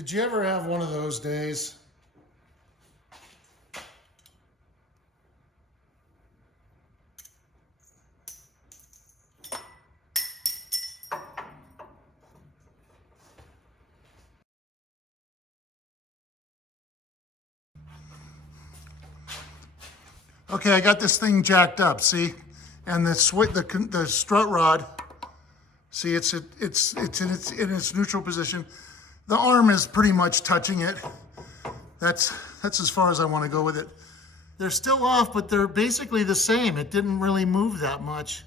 Did you ever have one of those days? Okay, I got this thing jacked up, see? And the strut rod, see, it's in its neutral position. The arm is pretty much touching it. That's as far as I want to go with it. They're still off, but they're basically the same. It didn't really move that much.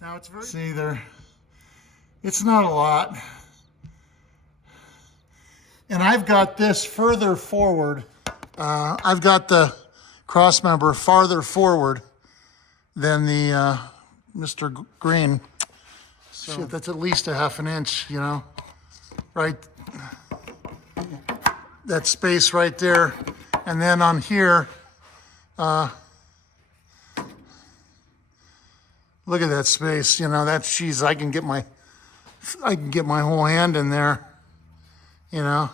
Now it's very... See, it's not a lot. And I've got this further forward. I've got the cross member farther forward than the Mr. Green. So shit, that's at least a half an inch, you know, right? That space right there. And then on here, look at that space, you know, that's, geez, I can get my whole hand in there, you know.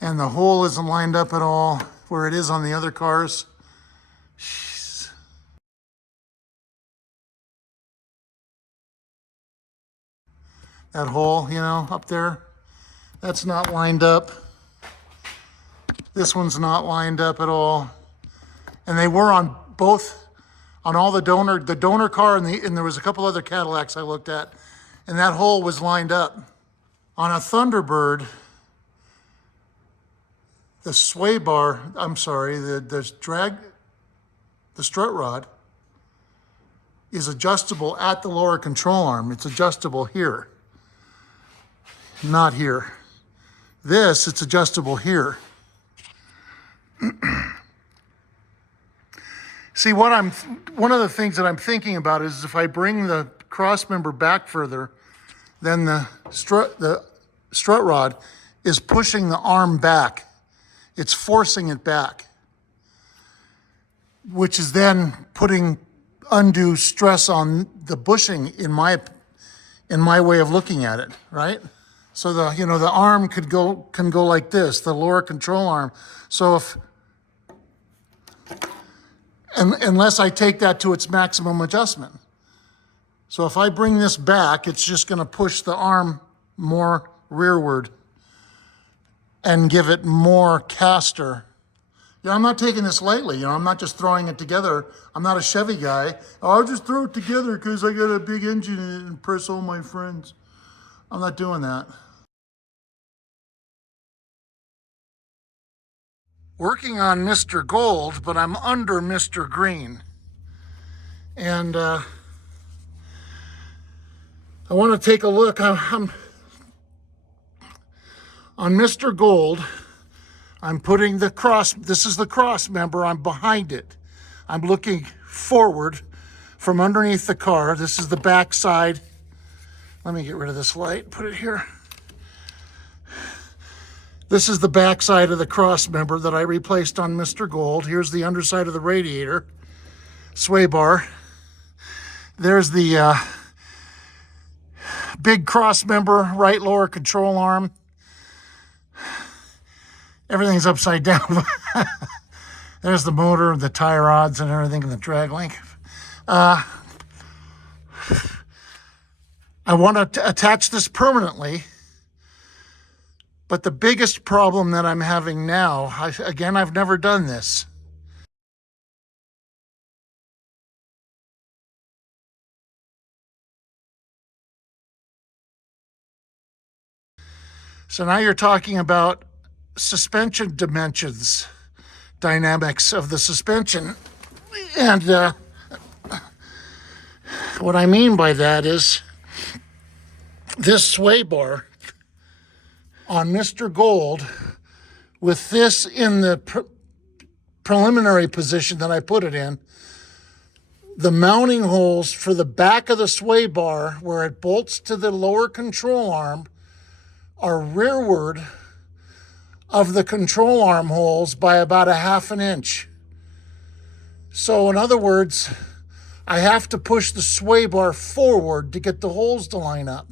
And the hole isn't lined up at all where it is on the other cars. Jeez. That hole, you know, up there, that's not lined up. This one's not lined up at all. And they were on both, on all the donor car, and there was a couple other Cadillacs I looked at, and that hole was lined up. On a Thunderbird, the sway bar, I'm sorry, the strut rod is adjustable at the lower control arm. It's adjustable here, not here. This, it's adjustable here. See, one of the things that I'm thinking about is if I bring the cross member back further, then the strut rod is pushing the arm back. It's forcing it back, which is then putting undue stress on the bushing in my way of looking at it, right? So the arm can go like this, the lower control arm. So unless I take that to its maximum adjustment. So if I bring this back, it's just going to push the arm more rearward and give it more caster. You know, I'm not taking this lightly. You know, I'm not just throwing it together. I'm not a Chevy guy. Oh, I'll just throw it together because I got a big engine in it and impress all my friends. I'm not doing that. Working on Mr. Gold, but I'm under Mr. Green. And I want to take a look. I'm on Mr. Gold, I'm putting the cross, this is the cross member, I'm behind it. I'm looking forward from underneath the car. This is the back side. Let me get rid of this light, put it here. This is the back side of the cross member that I replaced on Mr. Gold. Here's the underside of the radiator, sway bar. There's the big cross member, right lower control arm. Everything's upside down. There's the motor, the tie rods, and everything, and the drag link. I want to attach this permanently, but the biggest problem that I'm having now, again, I've never done this. So now you're talking about suspension dimensions, dynamics of the suspension. And what I mean by that is this sway bar on Mr. Gold with this in the preliminary position that I put it in, the mounting holes for the back of the sway bar where it bolts to the lower control arm are rearward of the control arm holes by about a half an inch. So in other words, I have to push the sway bar forward to get the holes to line up.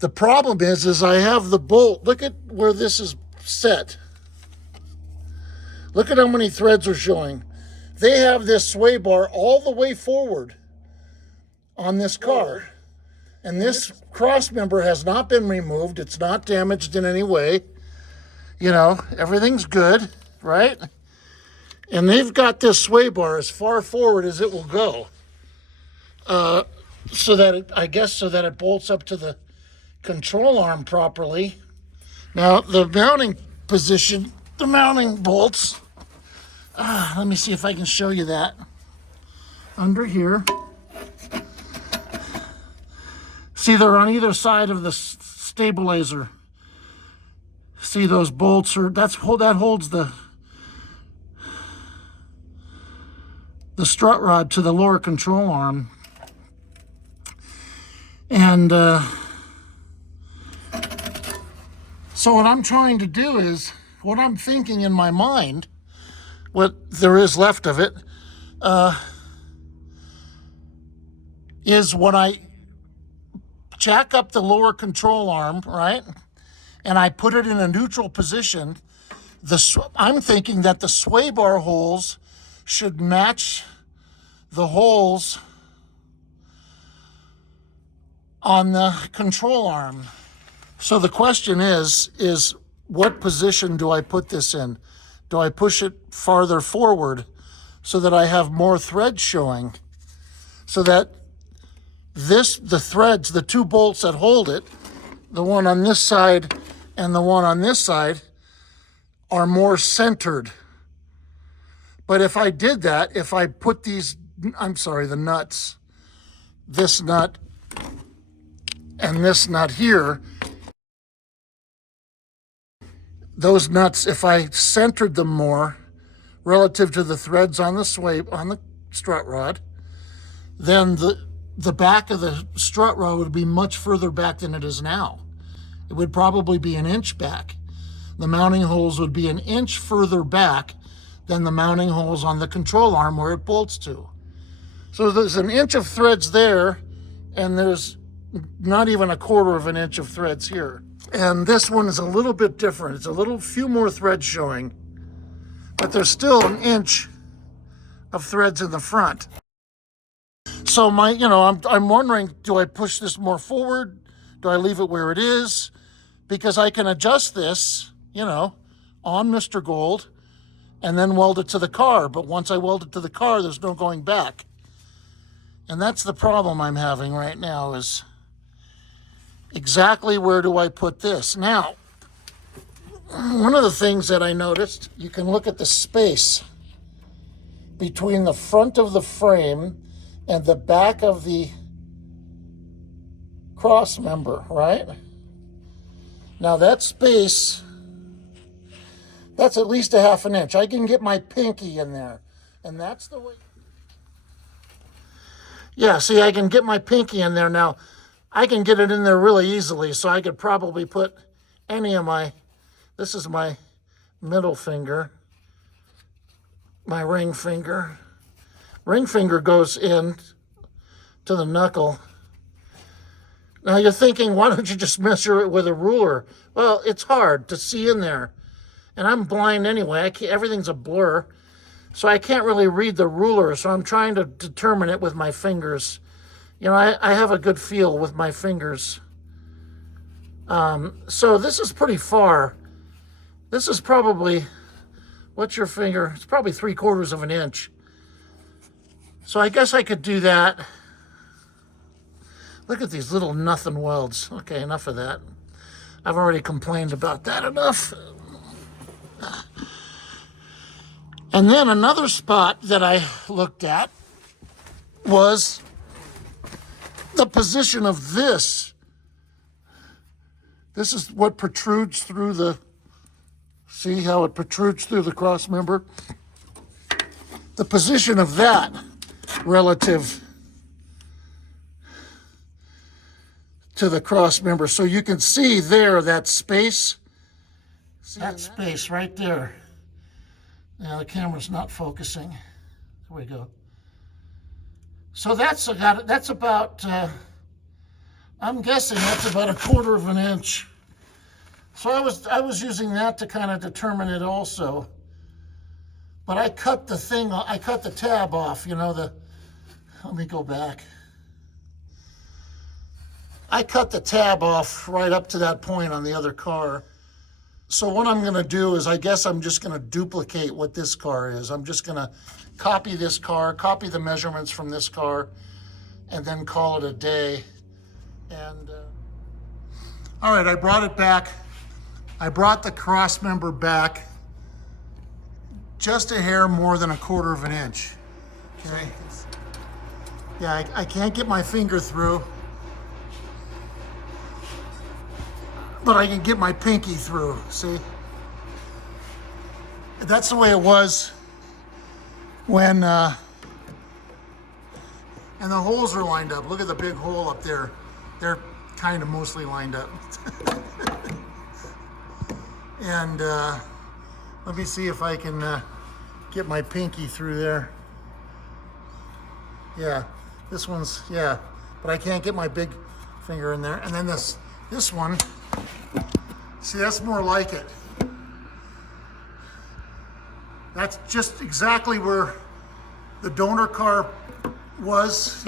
The problem is I have the bolt. Look at where this is set. Look at how many threads are showing. They have this sway bar all the way forward on this car. And this cross member has not been removed. It's not damaged in any way. You know, everything's good, right? And they've got this sway bar as far forward as it will go. So that it bolts up to the control arm properly. Now, the mounting position, the mounting bolts, let me see if I can show you that. Under here. See, they're on either side of the stabilizer. See, those bolts are, that holds the strut rod to the lower control arm. And so what I'm trying to do is, what I'm thinking in my mind, what there is left of it, is when I jack up the lower control arm, right, and I put it in a neutral position, I'm thinking that the sway bar holes should match the holes on the control arm. So the question is what position do I put this in? Do I push it farther forward so that I have more threads showing? So that the threads, the two bolts that hold it, the one on this side and the one on this side, are more centered. But if I did that, if I put the nuts, this nut and this nut here, those nuts, if I centered them more relative to the threads on the strut rod, then the back of the strut rod would be much further back than it is now. It would probably be an inch back. The mounting holes would be an inch further back than the mounting holes on the control arm where it bolts to. So there's an inch of threads there, and there's not even a quarter of an inch of threads here. And this one is a little bit different. It's a few more threads showing, but there's still an inch of threads in the front. So I'm wondering, do I push this more forward? Do I leave it where it is? Because I can adjust this, on Mr. Gold and then weld it to the car. But once I weld it to the car, there's no going back. And that's the problem I'm having right now, is exactly where do I put this? Now, one of the things that I noticed, you can look at the space between the front of the frame and the back of the cross member, right? Now that space, that's at least a half an inch. I can get my pinky in there, and that's the way. Yeah, see, I can get my pinky in there now. I can get it in there really easily, so I could probably put any of this is my middle finger, my ring finger. Ring finger goes in to the knuckle. Now you're thinking, why don't you just measure it with a ruler? Well, it's hard to see in there. And I'm blind anyway. Everything's a blur. So I can't really read the ruler, so I'm trying to determine it with my fingers. I have a good feel with my fingers. So this is pretty far. This is probably, what's your finger? It's probably 3/4 of an inch. So I guess I could do that. Look at these little nothing welds. Okay, enough of that. I've already complained about that enough. And then another spot that I looked at was the position of this. This is what protrudes through see how it protrudes through the cross member? The position of that relative to the cross member. So you can see there, that space. That space right there. Now the camera's not focusing. There we go. So that's about, I'm guessing that's about 1/4 of an inch. So I was using that to kind of determine it also. But I cut the tab off, let me go back. I cut the tab off right up to that point on the other car. So what I'm gonna do is, I guess I'm just gonna duplicate what this car is. I'm just gonna copy this car, copy the measurements from this car, and then call it a day. And all right, I brought it back. I brought the cross member back just a hair more than 1/4 of an inch. Okay. Yeah, I can't get my finger through, but I can get my pinky through. See? That's the way it was when, and the holes are lined up. Look at the big hole up there. They're kind of mostly lined up. And let me see if I can get my pinky through there. Yeah, this one's, yeah, but I can't get my big finger in there. And then this one, see, that's more like it. That's just exactly where the donor car was,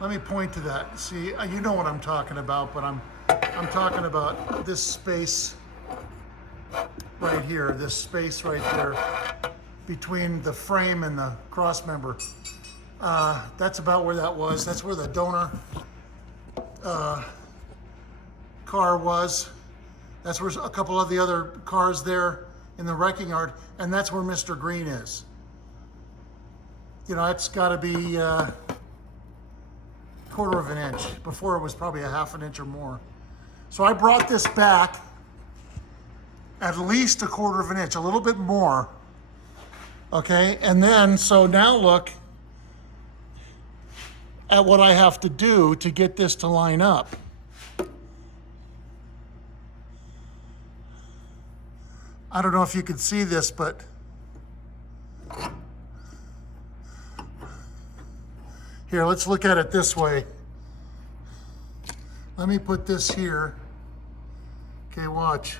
Let me point to that. See, you know what I'm talking about, but I'm talking about this space right here, this space right there between the frame and the cross member. That's about where that was. That's where the donor car was. That's where a couple of the other cars there in the wrecking yard, and that's where Mr. Green is. It's got to be 1/4 of an inch. Before it was probably a 1/2 an inch or more. So I brought this back at least 1/4 of an inch, a little bit more. Okay, and then, so now look at what I have to do to get this to line up. I don't know if you can see this, but here, let's look at it this way. Let me put this here. Okay, watch.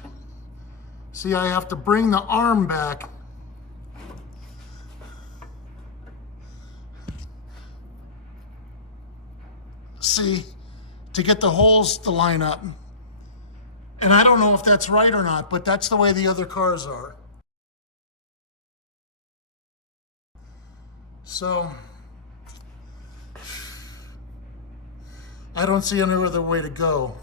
See, I have to bring the arm back. See, to get the holes to line up. And I don't know if that's right or not, but that's the way the other cars are. So, I don't see any other way to go.